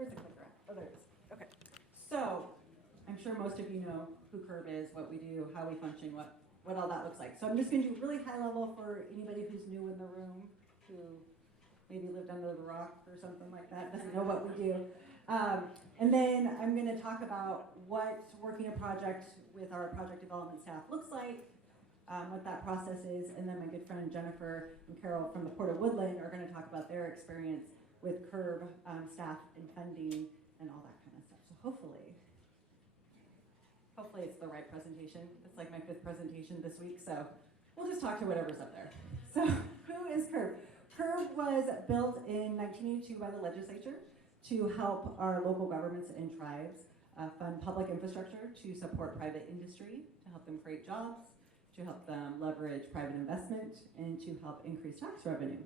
Where's the clicker at? Oh, there it is. Okay. So, I'm sure most of you know who CERB is, what we do, how we function, what all that looks like. So I'm just going to do really high level for anybody who's new in the room, who maybe lived under the rock or something like that, doesn't know what we do. And then I'm going to talk about what working a project with our project development staff looks like, what that process is, and then my good friend Jennifer and Carol from the Port of Woodland are going to talk about their experience with CERB staff and funding and all that kind of stuff. So hopefully it's the right presentation. It's like my 5th presentation this week, so we'll just talk to whatever's up there. So who is CERB? CERB was built in 1982 by the legislature to help our local governments and tribes fund public infrastructure to support private industry, to help them create jobs, to help them leverage private investment, and to help increase tax revenue.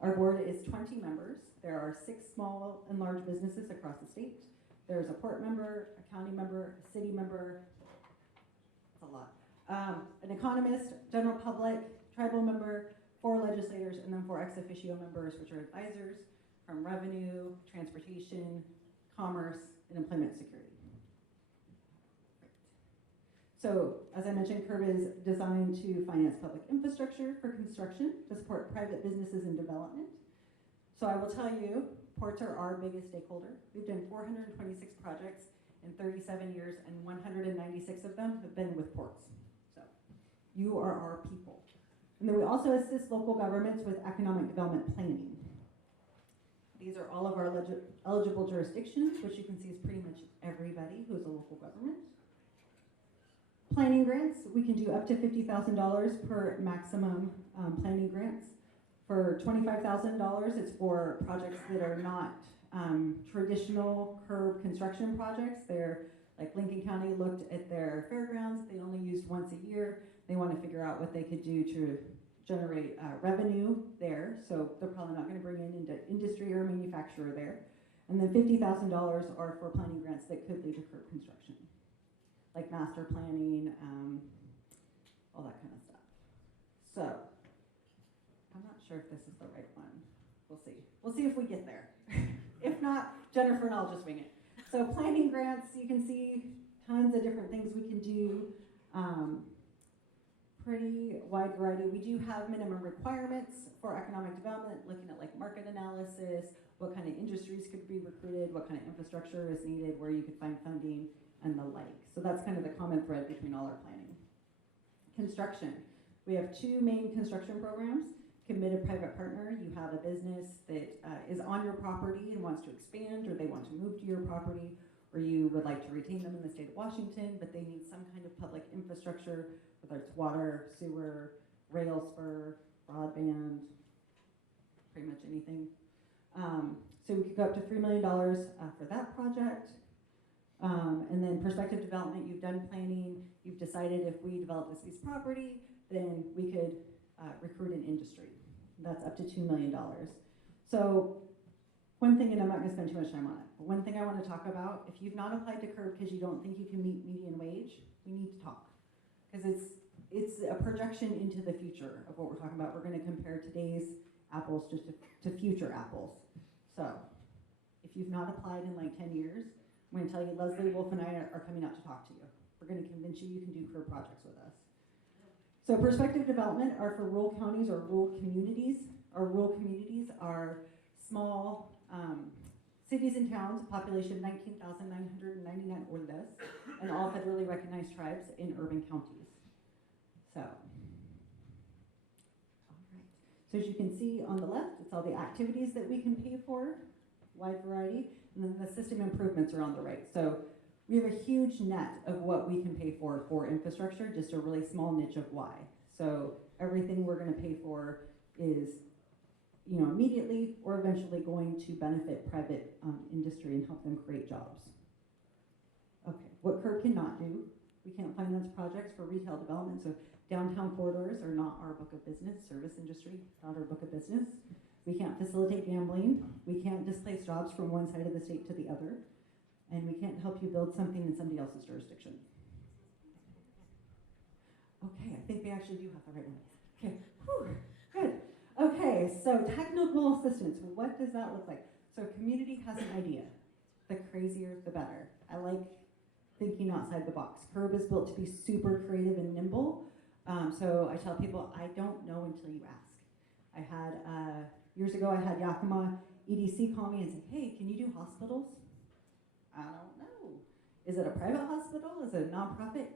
Our board is 20 members. There are 6 small and large businesses across the state. There's a port member, a county member, a city member, that's a lot. An economist, general public, tribal member, 4 legislators, and then 4 ex officio members, which are advisors from revenue, transportation, commerce, and employment security. So, as I mentioned, CERB is designed to finance public infrastructure for construction to support private businesses and development. So I will tell you, ports are our biggest stakeholder. We've done 426 projects in 37 years, and 196 of them have been with ports. So you are our people. And then we also assist local governments with economic development planning. These are all of our eligible jurisdictions, which you can see is pretty much everybody who's a local government. Planning grants, we can do up to $50,000 per maximum planning grants. For $25,000, it's for projects that are not traditional CERB construction projects. They're like Lincoln County looked at their fairgrounds. They only used once a year. They want to figure out what they could do to generate revenue there. So they're probably not going to bring in into industry or manufacturer there. And then $50,000 are for planning grants that could lead to CERB construction, like master planning, all that kind of stuff. So I'm not sure if this is the right one. We'll see. We'll see if we get there. If not, Jennifer and I'll just wing it. So planning grants, you can see tons of different things we can do. Pretty wide variety. We do have minimum requirements for economic development, looking at like market analysis, what kind of industries could be recruited, what kind of infrastructure is needed, where you could find funding, and the like. So that's kind of the common thread between all our planning. Construction. We have 2 main construction programs. Committed private partner, you have a business that is on your property and wants to expand, or they want to move to your property, or you would like to retain them in the state of Washington, but they need some kind of public infrastructure, whether it's water, sewer, rail spur, broadband, pretty much anything. So we could go up to $3 million for that project. And then prospective development, you've done planning, you've decided if we develop this piece of property, then we could recruit an industry. That's up to $2 million. So one thing, and I'm not going to spend too much time on it, but one thing I want to talk about, if you've not applied to CERB because you don't think you can meet median wage, we need to talk. Because it's a projection into the future of what we're talking about. We're going to compare today's apples to future apples. So if you've not applied in like 10 years, I'm going to tell you Leslie Wolf and I are coming out to talk to you. We're going to convince you can do CERB projects with us. So prospective development are for rural counties or rural communities. Our rural communities are small cities and towns, population 19,999 or less, and all federally recognized tribes in urban counties. So, all right. So as you can see on the left, it's all the activities that we can pay for, wide variety, and then the system improvements are on the right. So we have a huge net of what we can pay for infrastructure, just a really small niche of why. So everything we're going to pay for is, immediately or eventually going to benefit private industry and help them create jobs. Okay, what CERB cannot do, we can't finance projects for retail development. So downtown corridors are not our book of business. Service industry, not our book of business. We can't facilitate gambling. We can't displace jobs from one side of the state to the other. And we can't help you build something in somebody else's jurisdiction. Okay, I think we actually do have the right one. Okay, whew, good. Okay, so technical assistance, what does that look like? So a community has an idea. the crazier the better. I like thinking outside the box. CERB is built to be super creative and nimble. So I tell people, I don't know until you ask. I had, years ago, I had Yakima EDC call me and say, hey, can you do hospitals? I don't know. Is it a private hospital? Is it a nonprofit?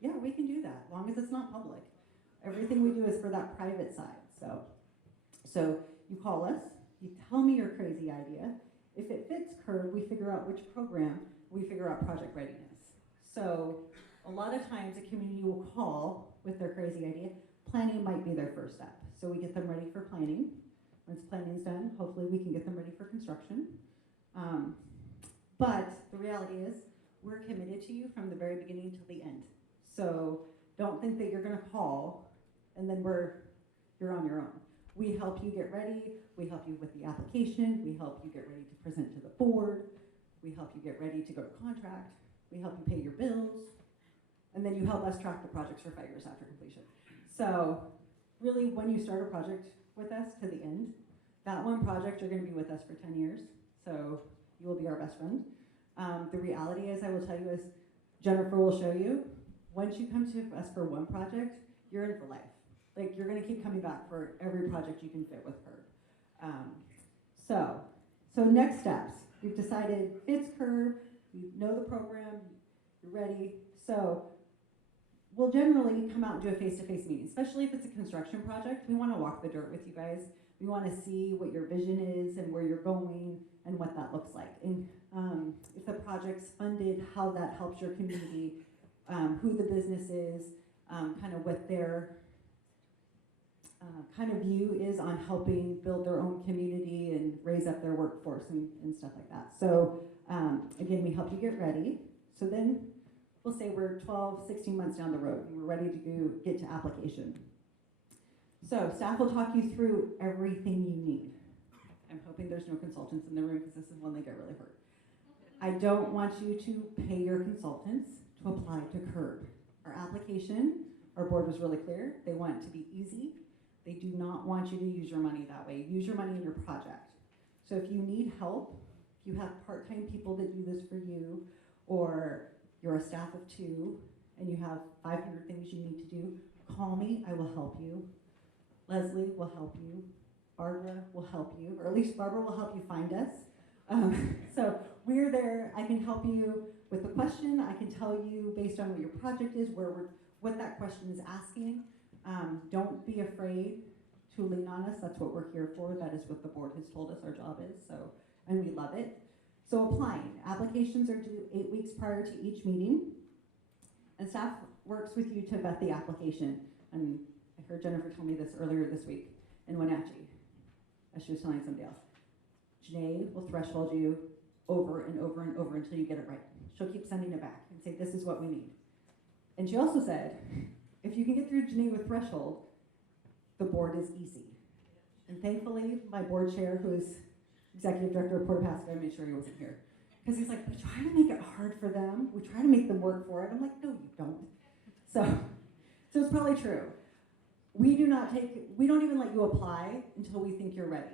Yeah, we can do that, as long as it's not public. Everything we do is for that private side. So you call us, you tell me your crazy idea. If it fits CERB, we figure out which program, we figure out project readiness. So a lot of times a community will call with their crazy idea. Planning might be their first step. So we get them ready for planning. Once planning is done, hopefully we can get them ready for construction. But the reality is, we're committed to you from the very beginning to the end. So don't think that you're gonna call and then you're on your own. We help you get ready, we help you with the application, we help you get ready to present to the board, we help you get ready to go to contract, we help you pay your bills, and then you help us track the projects for 5 years after completion. So really, when you start a project with us to the end, that one project, you're gonna be with us for 10 years, so you will be our best friend. The reality is, I will tell you, as Jennifer will show you, once you come to us for one project, you're in for life. Like, you're gonna keep coming back for every project you can fit with CERB. So next steps. We've decided it's CERB, you know the program, you're ready. So we'll generally come out and do a face-to-face meeting, especially if it's a construction project. We wanna walk the dirt with you guys. We wanna see what your vision is and where you're going and what that looks like. And if the project's funded, how that helps your community, who the business is, kind of what their kind of view is on helping build their own community and raise up their workforce and stuff like that. So again, we help you get ready. So then we'll say we're 12, 16 months down the road and we're ready to get to application. So staff will talk you through everything you need. I'm hoping there's no consultants in the room because this is when they get really hurt. I don't want you to pay your consultants to apply to CERB. Our application, our board was really clear. They want it to be easy. They do not want you to use your money that way. Use your money in your project. So if you need help, if you have part-time people that do this for you, or you're a staff of 2 and you have 500 things you need to do, call me, I will help you. Leslie will help you. Barbara will help you, or at least Barbara will help you find us. So we're there. I can help you with the question. I can tell you based on what your project is, what that question is asking. Don't be afraid to lean on us. That's what we're here for. That is what the board has told us our job is. So, and we love it. So applying. Applications are due 8 weeks prior to each meeting. And staff works with you to vet the application. And I heard Jennifer tell me this earlier this week in Wenatchee, as she was telling somebody else. Janea will threshold you over and over and over until you get it right. She'll keep sending it back and say, this is what we need. And she also said, if you can get through Janea with threshold, the board is easy. And thankfully, my board chair, who is executive director of Port Pasco, I made sure he wasn't here. Because he's like, we try to make it hard for them. We try to make them work for it. I'm like, no, you don't. So it's probably true. We don't even let you apply until we think you're ready.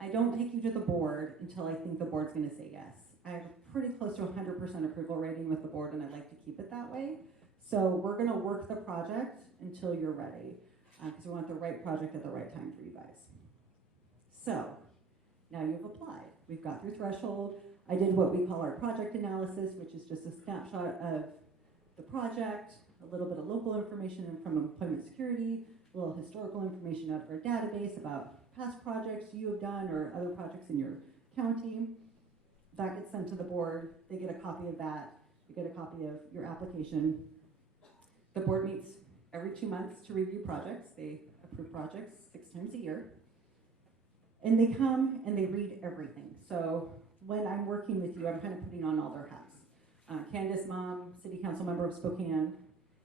I don't take you to the board until I think the board's gonna say yes. I have a pretty close to 100% approval rating with the board, and I like to keep it that way. So we're gonna work the project until you're ready, because we want the right project at the right time for you guys. So now you've applied. We've got through threshold. I did what we call our project analysis, which is just a snapshot of the project, a little bit of local information from employment security, a little historical information out of our database about past projects you have done or other projects in your county. That gets sent to the board. They get a copy of that. You get a copy of your application. The board meets every 2 months to review projects. They approve projects 6 times a year. And they come and they read everything. So when I'm working with you, I'm kind of putting on all their hats. Candace, mom, city council member of Spokane.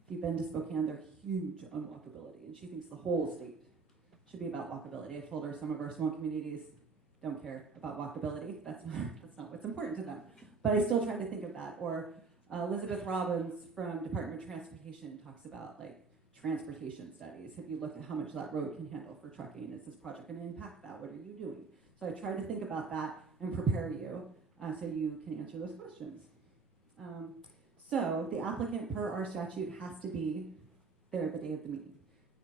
If you've been to Spokane, they're huge on walkability, and she thinks the whole state should be about walkability. I told her some of our small communities don't care about walkability. That's not what's important to them. But I still try to think of that. Or Elizabeth Robbins from Department of Transportation talks about like transportation studies. Have you looked at how much that road can handle for trucking? Is this project going to impact that? What are you doing? So I try to think about that and prepare you. so you can answer those questions. So the applicant, per our statute, has to be there the day of the meeting.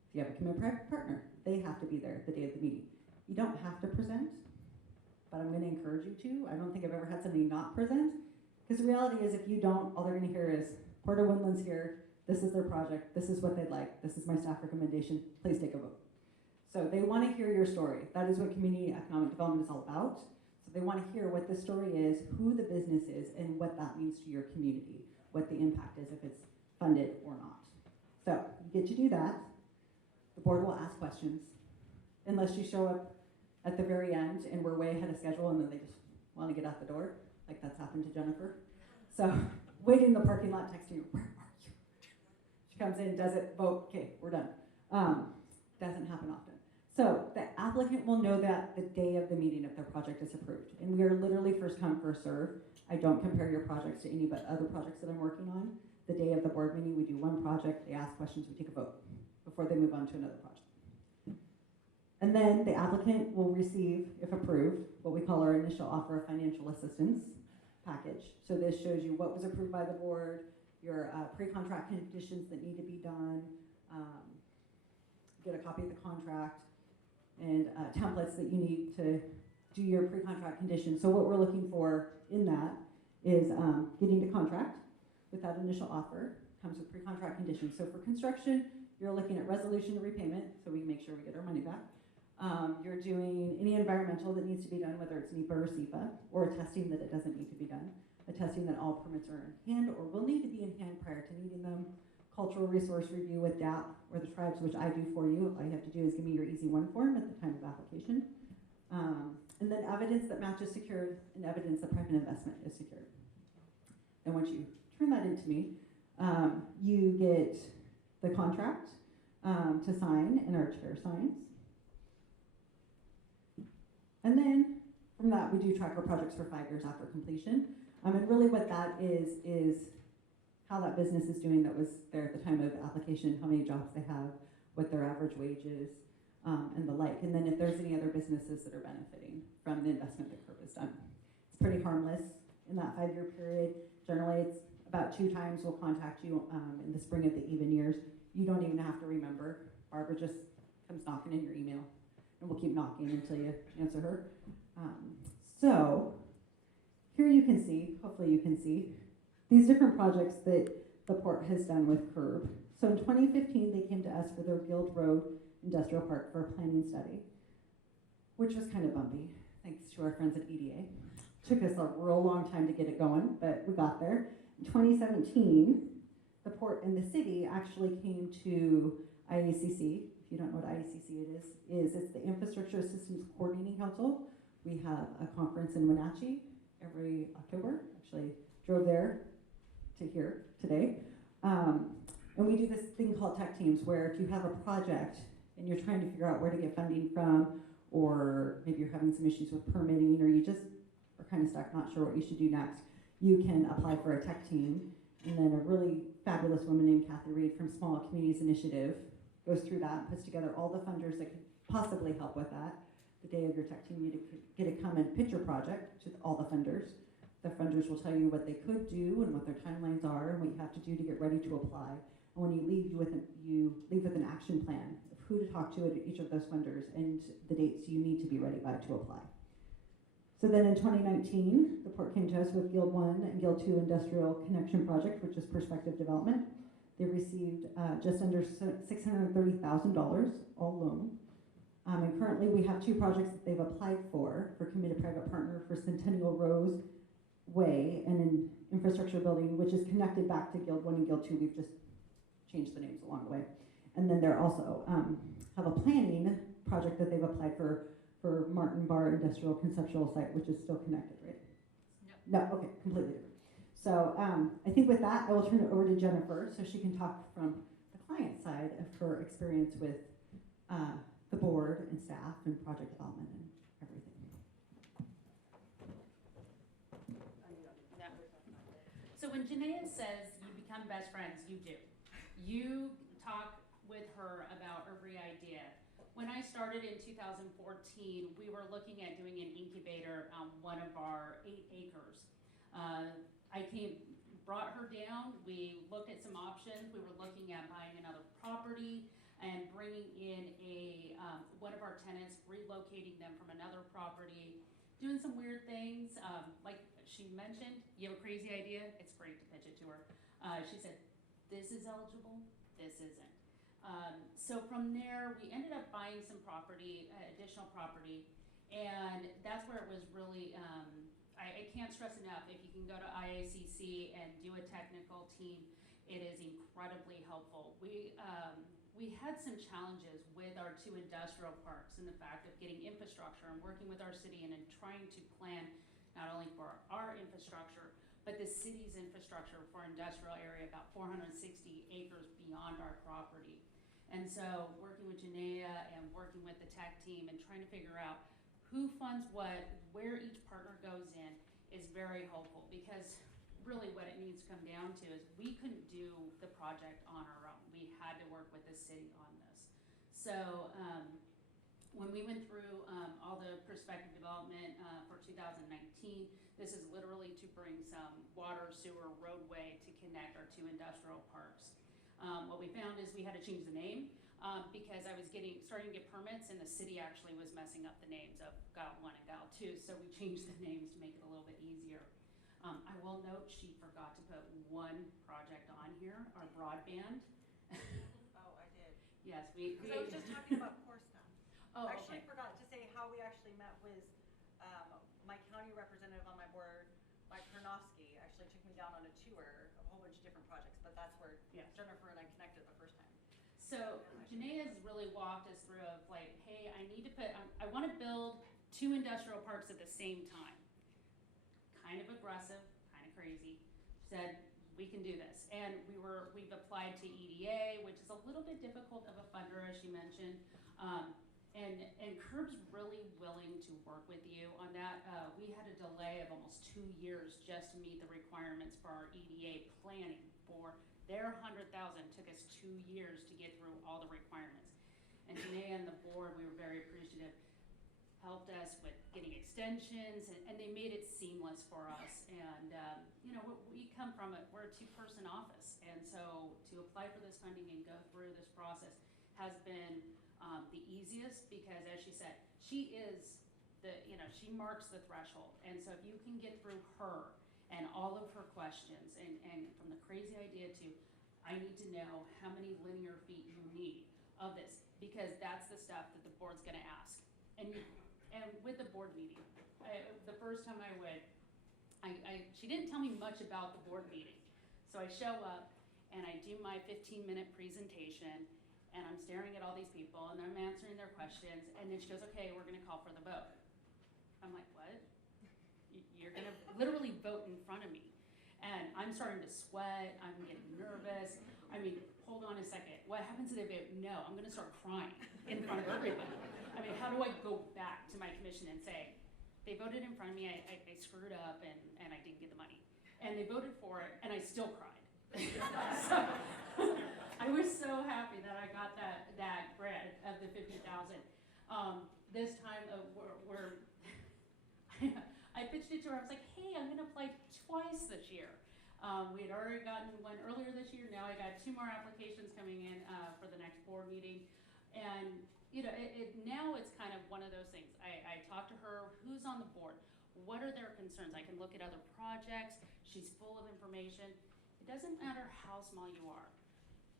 If you have a committed private partner, they have to be there the day of the meeting. You don't have to present, but I'm going to encourage you to. I don't think I've ever had somebody not present, because the reality is if you don't, all they're going to hear is, Porter Woodlands here, this is their project, this is what they'd like, this is my staff recommendation, please take a vote. So they want to hear your story. That is what community economic development is all about. So they want to hear what the story is, who the business is, and what that means to your community, what the impact is if it's funded or not. So you get to do that. The board will ask questions, unless you show up at the very end and we're way ahead of schedule and then they just want to get out the door, like that's happened to Jennifer. So waiting in the parking lot texting you, where are you? She comes in, does it, vote, okay, we're done. Doesn't happen often. So the applicant will know that the day of the meeting if their project is approved. And we are literally first come, first serve. I don't compare your projects to any but other projects that I'm working on. The day of the board meeting, we do one project, they ask questions, we take a vote before they move on to another project. And then the applicant will receive, if approved, what we call our initial offer of financial assistance package. So this shows you what was approved by the board, your pre-contract conditions that need to be done, get a copy of the contract, and templates that you need to do your pre-contract conditions. So what we're looking for in that is getting the contract with that initial offer, comes with pre-contract conditions. So for construction, you're looking at resolution to repayment, so we make sure we get our money back. You're doing any environmental that needs to be done, whether it's NEPA or SEPA, or a testing that it doesn't need to be done, a testing that all permits are in hand or will need to be in hand prior to needing them, cultural resource review with DAP or the tribes, which I do for you. All you have to do is give me your Easy One form at the time of application. And then evidence that match is secured and evidence that private investment is secured. And once you turn that into me, you get the contract to sign, and our chair signs. And then from that, we do track our projects for 5 years after completion. And really what that is how that business is doing that was there at the time of application, how many jobs they have, what their average wage is, and the like. And then if there's any other businesses that are benefiting from the investment that CERB has done. It's pretty harmless in that 5-year period. Generally, it's about 2 times we'll contact you in the spring of the even years. You don't even have to remember. Barbara just comes knocking in your email, and we'll keep knocking until you answer her. So here you can see, hopefully you can see, these different projects that the port has done with CERB. So in 2015, they came to us for their Guild Road Industrial Park for a planning study, which was kind of bumpy, thanks to our friends at EDA. Took us a real long time to get it going, but we got there. In 2017, the port and the city actually came to IACC. If you don't know what IACC is it's the Infrastructure Assistance Coordinating Council. We have a conference in Wenatchee every October. Actually drove there to here today. And we do this thing called tech teams, where if you have a project and you're trying to figure out where to get funding from, or maybe you're having some issues with permitting, or you just are kind of stuck, not sure what you should do next, you can apply for a tech team. And then a really fabulous woman named Kathy Reed from Small Communities Initiative goes through that and puts together all the funders that could possibly help with that. The day of your tech team, you get to come and pitch your project to all the funders. The funders will tell you what they could do and what their timelines are and what you have to do to get ready to apply. And when you leave, you leave with an action plan of who to talk to at each of those funders and the dates you need to be ready by to apply. So then in 2019, the port came to us with Guild 1 and Guild 2 Industrial Connection Project, which is prospective development. They received just under $630,000 all loan. And currently we have 2 projects that they've applied for committed private partner for Centennial Rose Way and an infrastructure building, which is connected back to Guild 1 and Guild 2. We've just changed the names along the way. And then they're also have a planning project that they've applied for Martin Bar Industrial Conceptual Site, which is still connected, right? No, okay, completely different. So I think with that, I will turn it over to Jennifer so she can talk from the client side of her experience with the board and staff and project development and everything. So when Janea says you become best friends, you do. You talk with her about every idea. When I started in 2014, we were looking at doing an incubator on one of our 8 acres. Brought her down, we looked at some options, we were looking at buying another property and bringing in one of our tenants, relocating them from another property, doing some weird things, like she mentioned, you have a crazy idea, it's great to pitch it to her. She said, this is eligible, this isn't. So from there, we ended up buying some property, additional property, and that's where it was really, I can't stress enough, if you can go to IACC and do a technical team, it is incredibly helpful. We had some challenges with our 2 industrial parks and the fact of getting infrastructure and working with our city and trying to plan not only for our infrastructure, but the city's infrastructure for industrial area, about 460 acres beyond our property. And so working with Janea and working with the tech team and trying to figure out who funds what, where each partner goes in is very helpful, because really what it needs to come down to is we couldn't do the project on our own. We had to work with the city on this. So when we went through all the prospective development for 2019, this is literally to bring some water, sewer, roadway to connect our 2 industrial parks. What we found is we had to change the name because I was starting to get permits, and the city actually was messing up the names of GAL 1 and GAL 2, so we changed the names to make it a little bit easier. I will note she forgot to put one project on here, our broadband. Oh, I did. Yes, we. Because I was just talking about core stuff. Oh, I actually okay. forgot to say how we actually met was my county representative on my board, Mike Karnofsky, actually took me down on a tour of a whole bunch of different projects, but that's where Yes. Jennifer and I connected the first time. So Janea's really walked us through of like, hey, I want to build 2 industrial parks at the same time. Kind of aggressive, kind of crazy. Said, we can do this. And we've applied to EDA, which is a little bit difficult of a funder, as she mentioned. And CERB's really willing to work with you on that. We had a delay of almost 2 years just to meet the requirements for our EDA planning. For their 100,000 took us 2 years to get through all the requirements. And Janea and the board, we were very appreciative, helped us with getting extensions, and they made it seamless for us. And you know, we come from we're a 2-person office, and so to apply for this funding and go through this process has been the easiest, because as she said, she marks the threshold. And so if you can get through her and all of her questions, and from the crazy idea to, I need to know how many linear feet you need of this, because that's the stuff that the board's gonna ask. And with the board meeting, the first time I went, she didn't tell me much about the board meeting. So I show up and I do my 15-minute presentation, and I'm staring at all these people and I'm answering their questions, and then she goes, okay, we're gonna call for the vote. I'm like, what? You're gonna literally vote in front of me. And I'm starting to sweat, I'm getting nervous. I mean, hold on a second, what happens if they vote no? I'm gonna start crying in front of everybody. I mean, how do I go back to my commission and say, they voted in front of me, I screwed up and I didn't get the money. And they voted for it and I still cried. So, I was so happy that I got that grant of the $50,000. This time, I pitched it to her. I was like, hey, I'm going to apply twice this year. We had already gotten one earlier this year. Now I got 2 more applications coming in for the next board meeting. And you know, now it's kind of one of those things. I talked to her, who's on the board? What are their concerns? I can look at other projects. She's full of information. It doesn't matter how small you are.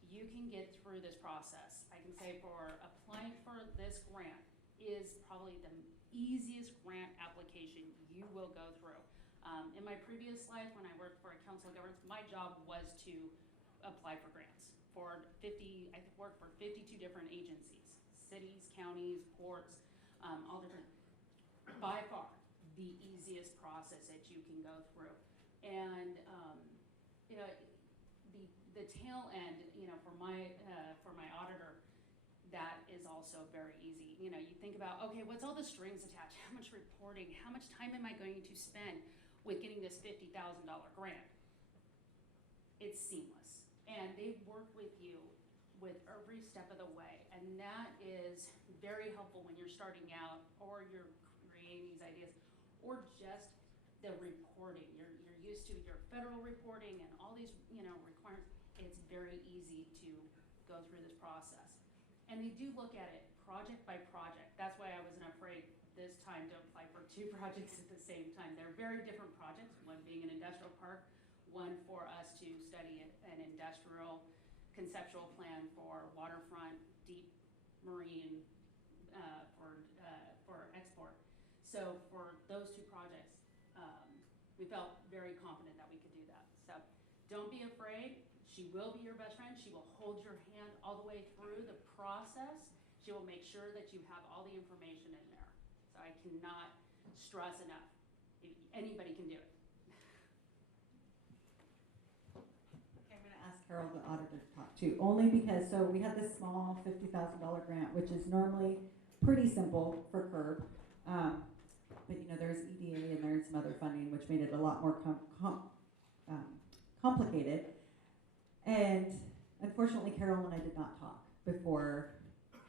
You can get through this process. I can say for applying for this grant is probably the easiest grant application you will go through. In my previous life, when I worked for a council of governments, my job was to apply for grants for I worked for 52 different agencies, cities, counties, ports, all different. By far, the easiest process that you can go through. And you know, the tail end, you know, for my auditor, that is also very easy. You know, you think about, okay, what's all the strings attached? How much reporting? How much time am I going to spend with getting this $50,000 grant? It's seamless. And they work with you with every step of the way. And that is very helpful when you're starting out or you're creating these ideas, or just the reporting. You're used to your federal reporting and all these, requirements. It's very easy to go through this process. And they do look at it project by project. That's why I wasn't afraid this time to apply for 2 projects at the same time. They're very different projects, one being an industrial park, one for us to study an industrial conceptual plan for waterfront, deep marine, for export. So for those 2 projects, we felt very confident that we could do that. So don't be afraid. She will be your best friend. She will hold your hand all the way through the process. She will make sure that you have all the information in there. So I cannot stress enough. Anybody can do it. Okay, I'm gonna ask Carol, the auditor, to talk too, only because, so we had this small $50,000 grant, which is normally pretty simple for CERB. But there's EDA and there's some other funding, which made it a lot more complicated. And unfortunately, Carol and I did not talk before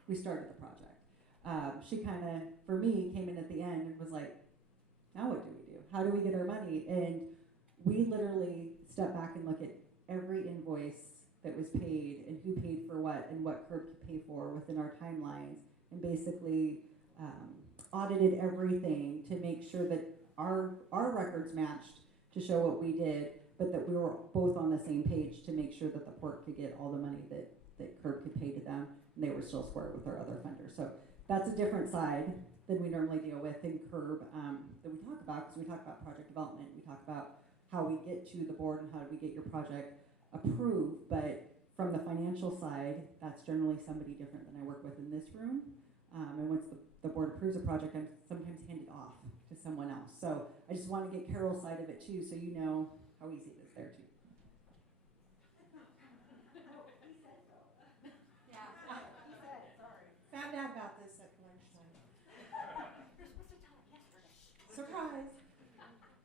we started the project. She kind of, for me, came in at the end and was like, now what do we do? How do we get our money? And we literally stepped back and looked at every invoice that was paid and who paid for what and what CERB could pay for within our timelines, and basically audited everything to make sure that our records matched to show what we did, but that we were both on the same page to make sure that the port could get all the money that CERB could pay to them, and they were still square with our other funders. So that's a different side than we normally deal with in CERB that we talk about, because we talk about project development, we talk about how we get to the board and how do we get your project approved, but from the financial side, that's generally somebody different than I work with in this room. And once the board approves a project, I'm sometimes handed off to someone else. So I just want to get Carol's side of it too, so you know how easy it is there too. Found out about this at lunchtime. You're supposed to tell me yesterday. Surprise.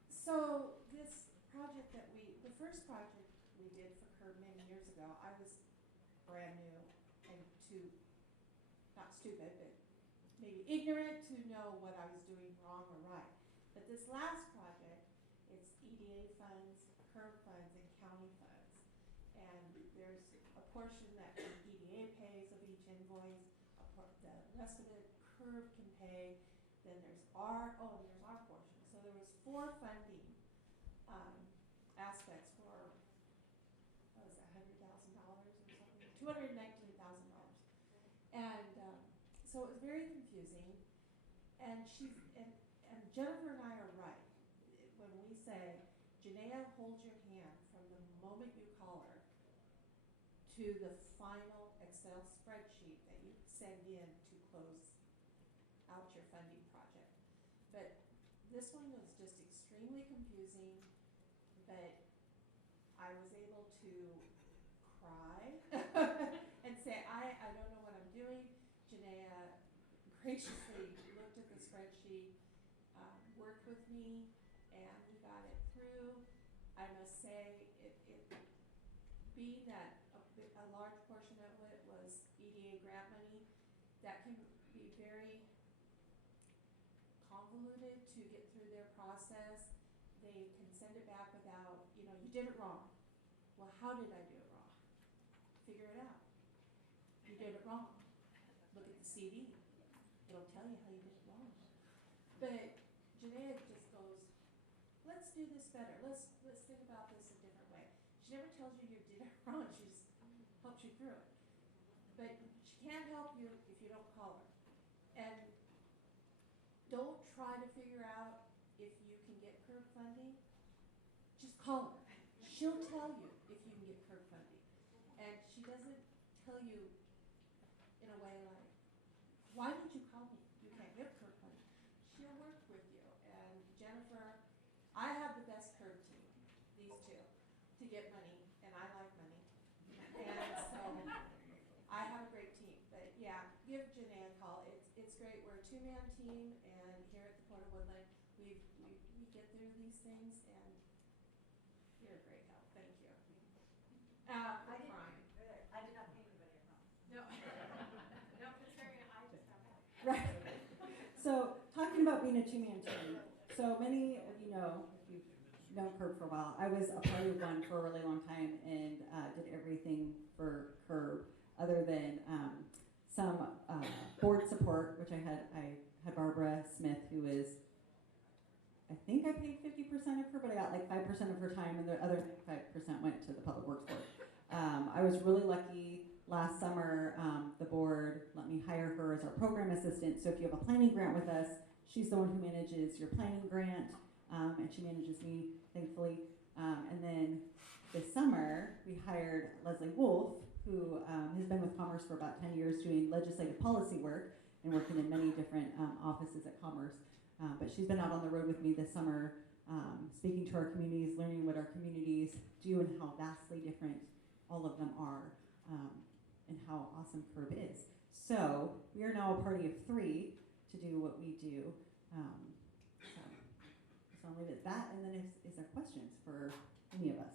So this project the first project we did for CERB many years ago, I was brand new and not stupid, but maybe ignorant to know what I was doing wrong or right. But this last project, it's EDA funds, CERB funds, and county funds. And there's a portion that EDA pays of each invoice, the rest of it CERB can pay. Then there's our portion. So there was 4 funding aspects for, what was that, $100,000 or something? $219,000. And so it was very confusing. And Jennifer and I are right when we say, Janea holds your hand from the moment you call her to the final Excel spreadsheet that you send in to close out your funding project. But this one was just extremely confusing, but I was able to cry and say, I don't know what I'm doing. Janea graciously looked at the spreadsheet, worked with me, and we got it through. I must say, it being that a large portion of it was EDA grant money, that can be very convoluted to get through their process. They can send it back without, you did it wrong. Well, how did I do it wrong? Figure it out. You did it wrong. Look at the CD. It'll tell you how you did it wrong. But Janea just goes, let's do this better. Let's think about this a different way. She never tells you did it wrong. She just helps you through it. But she can't help you if you don't call her. And don't try to figure out if you can get CERB funding. Just call her. She'll tell you if you can get CERB funding. And she doesn't tell you in a way like, why did you call me? You can't get CERB funding. She'll work with you. And Jennifer, I have the best CERB team, these 2, to get money, and I like money. And so I have a great team. But yeah, give Janea a call. It's great. We're a 2-man team, and here at the Port of Woodland, we get through these things, and you're a great help. Thank you. I did not pay anybody enough. about being a two-man team. So many of you know, if you've known CERB for a while, I was a part of one for a really long time and did everything for CERB other than some board support, which I had Barbara Smith, who is, I think I paid 50% of her, but I got like 5% of her time, and the other 5% went to the Public Works Board. I was really lucky. Last summer, the board let me hire her as our program assistant. So if you have a planning grant with us, she's the one who manages your planning grant, and she manages me, thankfully. And then this summer, we hired Leslie Wolf, who has been with Commerce for about 10 years doing legislative policy work and working in many different offices at Commerce. But she's been out on the road with me this summer, speaking to our communities, learning what our communities do and how vastly different all of them are, and how awesome CERB is. So we are now a party of 3 to do what we do. So I'll leave it at that, and then is there questions for any of us?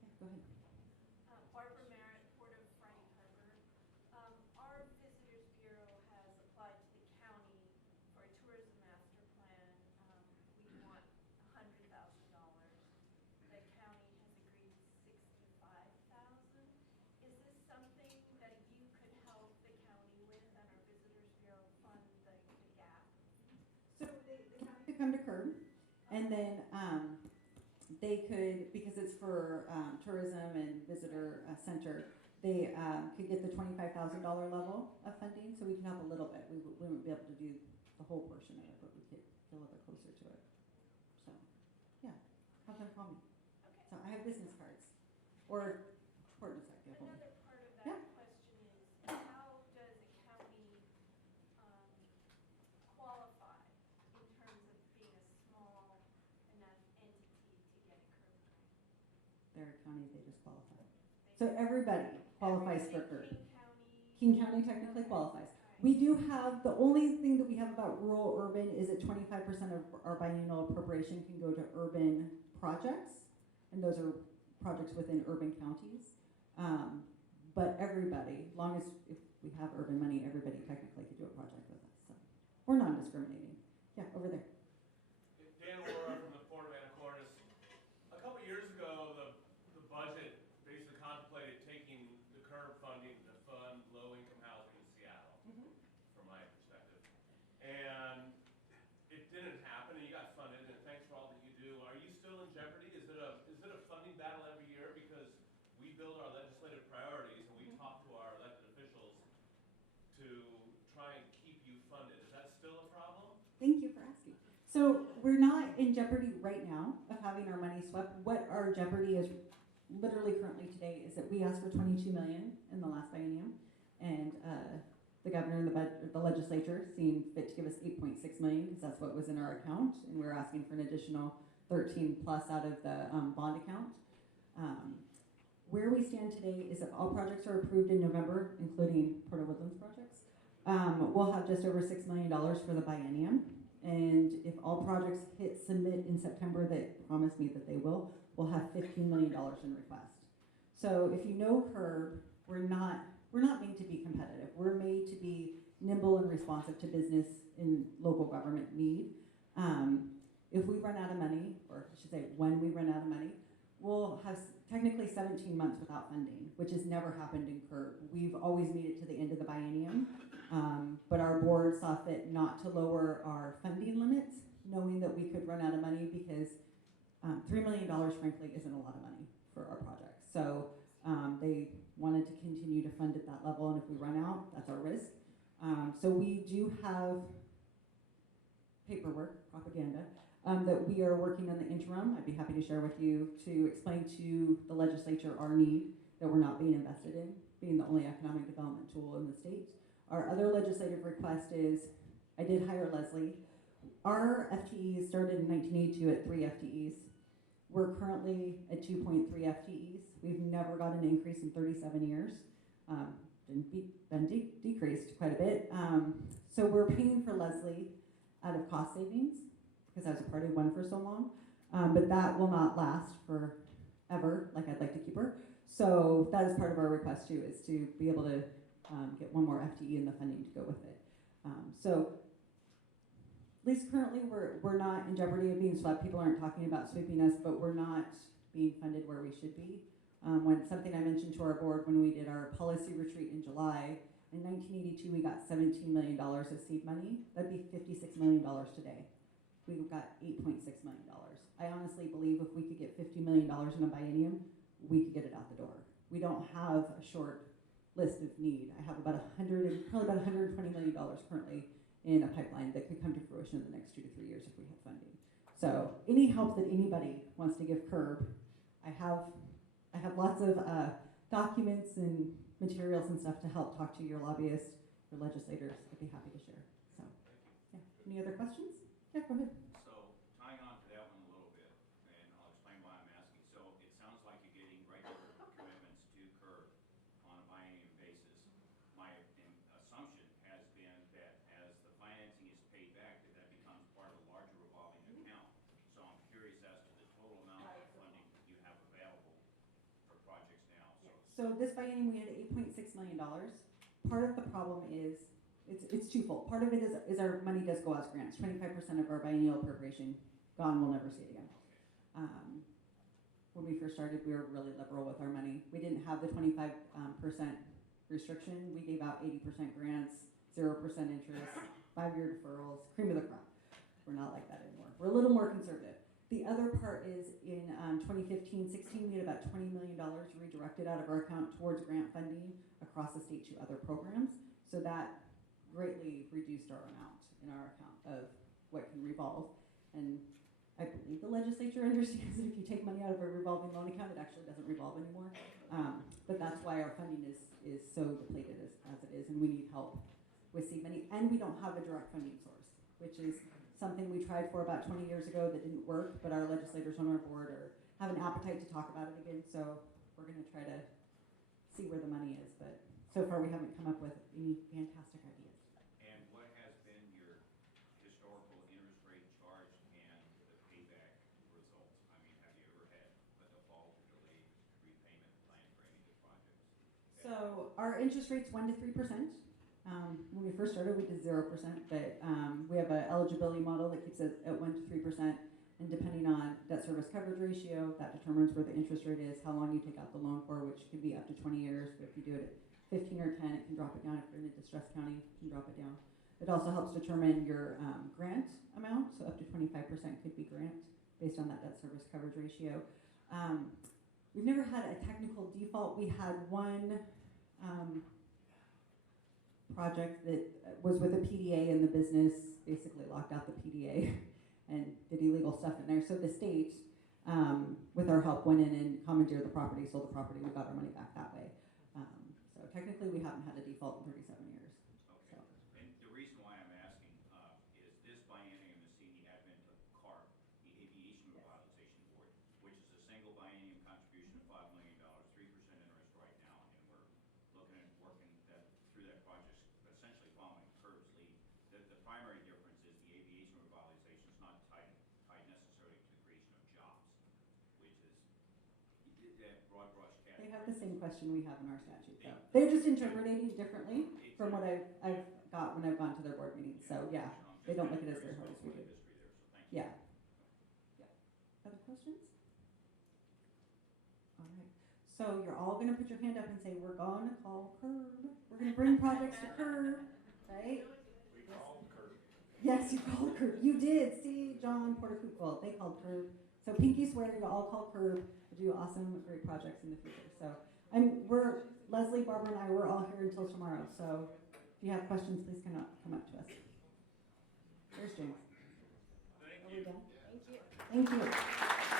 Yeah, go ahead. Barbara Merritt, Port of Frank Harbor. Our Visitors Bureau has applied to the county for a tourism master plan. We want $100,000. The county has agreed $65,000. Is this something that you could help the county with and our Visitors Bureau fund the gap? So the county could come to CERB, and then they could, because it's for tourism and visitor center, they could get the $25,000 level of funding, so we can help a little bit. We wouldn't be able to do the whole portion of it, but we could get a little bit closer to it. So, yeah, have them call me. Okay. So I have business cards, or important side. Another part of that Yeah. question is, how does a county qualify in terms of being a small enough entity to get a CERB grant? They're a county, they just qualify. So everybody qualifies for CERB. King County? King County technically Okay. qualifies. Alright. We do have, the only thing that we have about rural urban is that 25% of our biennial appropriation can go to urban projects, and those are projects within urban counties. But everybody, long as if we have urban money, everybody technically could do a project with us. So we're non-discriminating. Yeah, over there. Dan Laura from the Port of Anacortes. A couple years ago, the budget basically contemplated taking the CERB funding to fund low-income housing in Seattle, from my perspective. And it didn't happen, and you got funded, and thanks for all that you do. Are you still in jeopardy? Is it a funding battle every year? Because we build our legislative priorities, and we talk to our elected officials to try and keep you funded. Is that still a problem? Thank you for asking. So we're not in jeopardy right now of having our money swept. What our jeopardy is literally currently today is that we asked for $22 million in the last biennium, and the governor and the legislature seemed fit to give us $8.6 million because that's what was in our account, and we're asking for an additional 13 plus out of the bond account. Where we stand today is that all projects are approved in November, including Port of Woodlands projects. We'll have just over $6 million for the biennium, and if all projects hit submit in September, that promise me that they will, we'll have $15 million in request. So if you know CERB, we're not made to be competitive. We're made to be nimble and responsive to business and local government need. If we run out of money, or I should say when we run out of money, we'll have technically 17 months without funding, which has never happened in CERB. We've always made it to the end of the biennium, but our board saw fit not to lower our funding limits, knowing that we could run out of money because $3 million, frankly, isn't a lot of money for our projects. So they wanted to continue to fund at that level, and if we run out, that's our risk. So we do have paperwork, propaganda, that we are working on the interim. I'd be happy to share with you to explain to the legislature our need that we're not being invested in, being the only economic development tool in the state. Our other legislative request is, I did hire Leslie. Our FTEs started in 1982 at 3 FTEs. We're currently at 2.3 FTEs. We've never got an increase in 37 years. Been decreased quite a bit. So we're paying for Leslie out of cost savings, because I was a party one for so long, but that will not last forever, like I'd like to keep her. So that is part of our request too, is to be able to get one more FTE in the funding to go with it. So at least currently, we're not in jeopardy of being swept. People aren't talking about sweeping us, but we're not being funded where we should be. When something I mentioned to our board when we did our policy retreat in July, in 1982 we got $17 million of seed money. That'd be $56 million today. We got $8.6 million. I honestly believe if we could get $50 million in a biennium, we could get it out the door. We don't have a short list of need. I have about probably about $120 million currently in a pipeline that could come to fruition in the next 2 to 3 years if we have funding. So any help that anybody wants to give CERB, I have lots of documents and materials and stuff to help talk to your lobbyists, your legislators. I'd be happy to share. So, yeah. Any other questions? Yeah, go ahead. So tying on to that one a little bit, and I'll explain why I'm asking. So it sounds like you're getting regular commitments to CERB on a biennium basis. My assumption has been that as the financing is paid back, that becomes part of a larger revolving account. So I'm curious as to the total amount of funding that you have available for projects now. So this biennium we had $8.6 million. Part of the problem is it's twofold. Part of it is our money does go as grants. 25% of our biennial appropriation gone, we'll never see it again. When we first started, we were really liberal with our money. We didn't have the 25% restriction. We gave out 80% grants, 0% interest, 5-year deferrals, cream of the crop. We're not like that anymore. We're a little more conservative. The other part is in 2015-16, we had about $20 million redirected out of our account towards grant funding across the state to other programs. So that greatly reduced our amount in our account of what can revolve. And I believe the legislature understands that if you take money out of a revolving loan account, it actually doesn't revolve anymore. But that's why our funding is so depleted as it is, and we need help with seed money. And we don't have a direct funding source, which is something we tried for about 20 years ago that didn't work, but our legislators on our board have an appetite to talk about it again. So we're going to try to see where the money is, but so far we haven't come up with any fantastic ideas. And what has been your historical interest rate charge and the payback results? I mean, have you ever had a default or delayed repayment plan for any of the projects? So our interest rate's 1 to 3%. When we first started, we did 0%, but we have an eligibility model that keeps it at 1 to 3%, and depending on debt service coverage ratio, that determines where the interest rate is, how long you take out the loan for, which could be up to 20 years. But if you do it at 15 or 10, it can drop it down. If you're in a distressed county, it can drop it down. It also helps determine your grant amount, so up to 25% could be grant based on that debt service coverage ratio. We've never had a technical default. We had one project that was with a PDA, and the business basically locked out the PDA and did illegal stuff in there. So the state, with our help, went in and commandeered the property, sold the property. We got our money back that way. So technically, we haven't had a default in 37 years. Okay. So. And the reason why I'm asking is this biennium has seen the advent of CERB, the Aviation Revitalization Board, which is a single biennium contribution of $5 million, 3% interest right now, and we're looking at working through that project, essentially following CERB's lead. The primary difference is the aviation revitalization is not tied necessarily to the creation of jobs, which is that broad brush category. They have the same question we have in our statute, though. They're just interpreting differently from what I've got when I've gone to their board meetings. So yeah, they don't look at it as very hard as we do. Yeah. Other questions? All right. So you're all going to put your hand up and say, we're going to call CERB. We're going to bring projects to CERB, right? We called CERB. Yes, you called CERB. You did. See, John Porter-Cookville, they called CERB. So pinky swear you all call CERB to do awesome, great projects in the future. So Leslie, Barbara, and I, we're all here until tomorrow. So if you have questions, please come up to us. There's James. Thank Are we you. done? Thank you. Thank you.